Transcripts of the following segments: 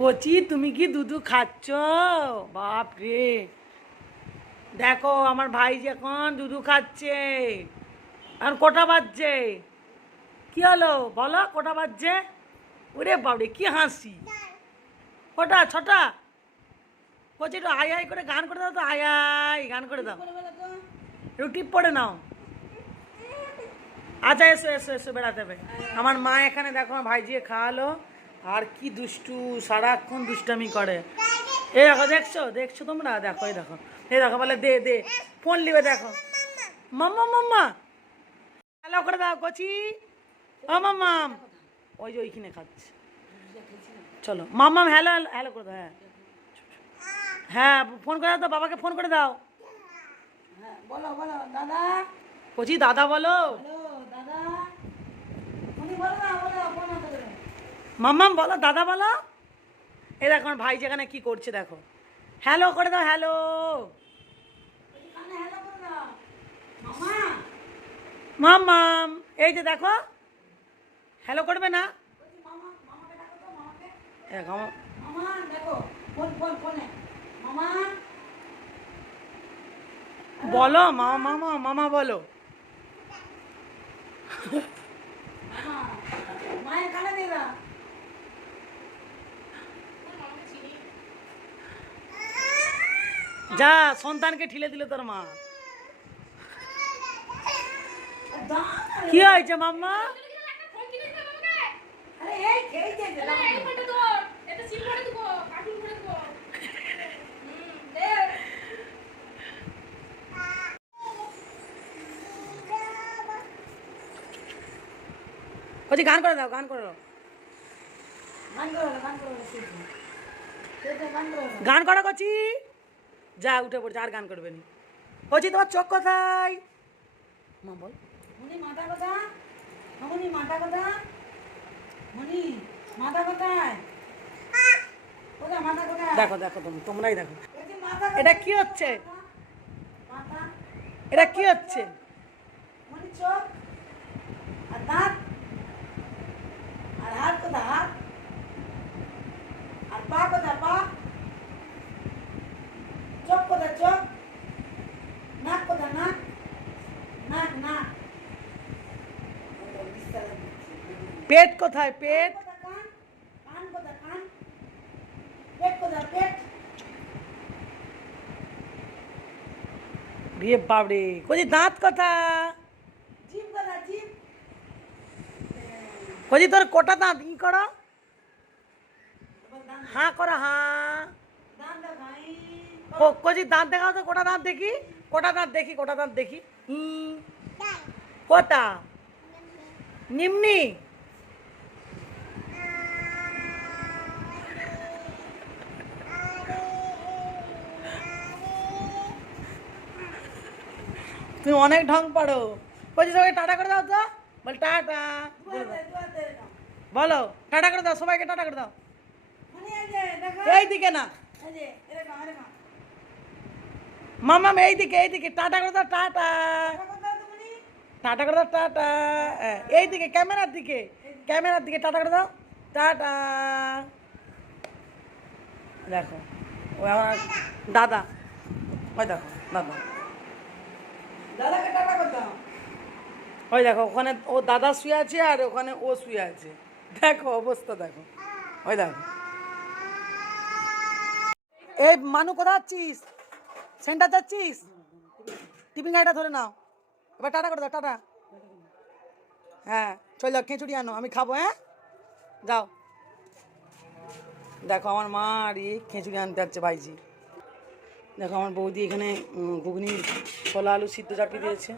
কচি তুমি কি দুধু খাচ্ছ? বাপ রে, দেখো আমার ভাই এখন দুধু খাচ্ছে। এখন কটা বাজছে? কি হলো বলো, কটা বাজছে? ওরে বাবরে কি হাসি! কটা? ছটা? কচি একটু আই আই করে গান করে দাও তো, আই আই গান করে দাও, একটু টিপ পড়ে নাও। আচ্ছা এসো এসো এসো, বেড়াতে হবে। আমার মা এখানে দেখো আমার ভাইজিকে খাওয়ালো, আর কি দুষ্টু, সারাক্ষণ দুষ্টামি করে। এই দেখো, দেখছো দেখছো তোমরা, দেখো এই দেখো, এই দেখো বলে দে দে, ফোন নিবে দেখো। মাম্মা মাম্মা হ্যালো করে দাও কচি, ও মাম্মাম, ওই যে ওইখানে খাচ্ছে। চলো মাম্মাম হ্যালো হ্যালো করে দাও। হ্যাঁ হ্যাঁ, ফোন করে দাও তো, বাবাকে ফোন করে দাও। বলো বলো দাদা। কচি দাদা বলো। দাদা উনি বলো না, বলো ফোন হাতে করে। মাম্মাম বলো, দাদা বলো। এই দেখো আমার ভাই যেখানে কি করছে দেখো, হ্যালো করে দাও, হ্যালো। কানে হ্যালো করে দাও। মামা মাম্মাম এই যে দেখো, হ্যালো করবে না? মামা মামাকে ডাকো তো, মামাকে। দেখো মামা দেখো, ফোন ফোন ফোনে মামা। বলো মামা মামা মামা বলো। মামা মায়ের কানে দিয়ে দাও। যা সন্তানকে ঠিলে দিল তোর মা। কি হয়েছে মাম্মা? আরে এই খেয়েছে দাও। কচি গান করে দাও, গান করে দাও, গান করো গান করো গান করো। গান করো কচি। যা উঠে পড়ছে, আর গান করবে না। কচি তোমার চোখ কোথায়? মা বল। মনি মাথা কথা, মনি মাথা কথা, মনি মাথা কোথায়? কোথায় মাথা কোথায়? দেখো দেখো তোমরাই দেখো, এই যে মাথা এটা কি হচ্ছে? মাথা, এটা কি হচ্ছে? মনি চোখ আর দাঁত আর হাত কোথায়? হাত আর পা কোথায়? পা চোখ কোথায়? চোখ নাক কোথায়? নাক নাক নাক পেট কোথায়? পেট কোথায়? কান কান কোথায়? কান পেট কোথায়? পেট বিয়ে বাবরে। কচি দাঁত কোথায়? জিভ কোথায়? জিভ কচি তোর কোটা দাঁত? ই করো, হাঁ করো, হাঁ। দাঁত দেখাই। কচি দাঁত দেখাও তো, কোটা দাঁত দেখি, কোটা দাঁত দেখি, কোটা দাঁত দেখি। কোটা? নিম্নি? তুমি অনেক ঢং পারো। কচি সবাই টাটা করে দাও তো, বল টাটা বলো, টাটা করে দাও সবাইকে, টাটা করে দাও। মানে এই যে দেখো, এই দিকে না এই যে এরকম এরকম মামাম, এই দিকে, এই দিকে টাটা করে দাও, টাটা। টাটা করে দাও, টাটা। এই দিকে, ক্যামেরার দিকে, ক্যামেরার দিকে টাটা করে দাও, টাটা। দেখো ও আমার দাদা, ওই দেখো দাদা, দাদাকে টাটা করতাম। ওই দেখো ওখানে ও দাদা শুয়ে আছে, আর ওখানে ও শুয়ে আছে। দেখো অবস্থা দেখো, ওই দেখো। এই মানু কোথায় যাচ্ছিস? সেন্টার যাচ্ছিস? টিফিন গাড়িটা ধরে নাও, এবার টাটা করে দাও, টাটা। হ্যাঁ চল যাও, খিচুড়ি আনো, আমি খাবো। হ্যাঁ যাও। দেখো আমার মা আর এই খিচুড়ি আনতে যাচ্ছে ভাইজি। দেখো আমার বৌদি এখানে ঘুগনি, ছোলা আলু সিদ্ধ চাপিয়ে দিয়েছে।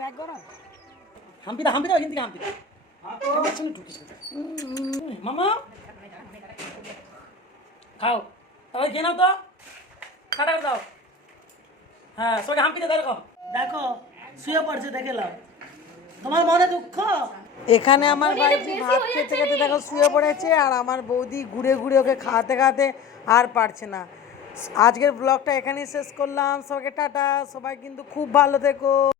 ব্যাগ গরম হাম্পি দাও, হাম্পি দাও, এখান থেকে হাম্পি দাও। আমার সঙ্গে ঢুকিস না। মামা খাও, তাহলে খেয়ে নাও তো, টাটা করে দাও। হ্যাঁ সবাই হাম্পি দাও, দেখো দেখো শুয়ে পড়ছে, দেখে নাও। তোমার মনে দুঃখ? এখানে আমার ভাইজি ভাত খেতে খেতে দেখো শুয়ে পড়েছে, আর আমার বৌদি ঘুরে ঘুরে ওকে খাওয়াতে খাওয়াতে আর পারছে না। আজকের ব্লগটা এখানেই শেষ করলাম। সবাইকে টাটা, সবাই কিন্তু খুব ভালো থেকো।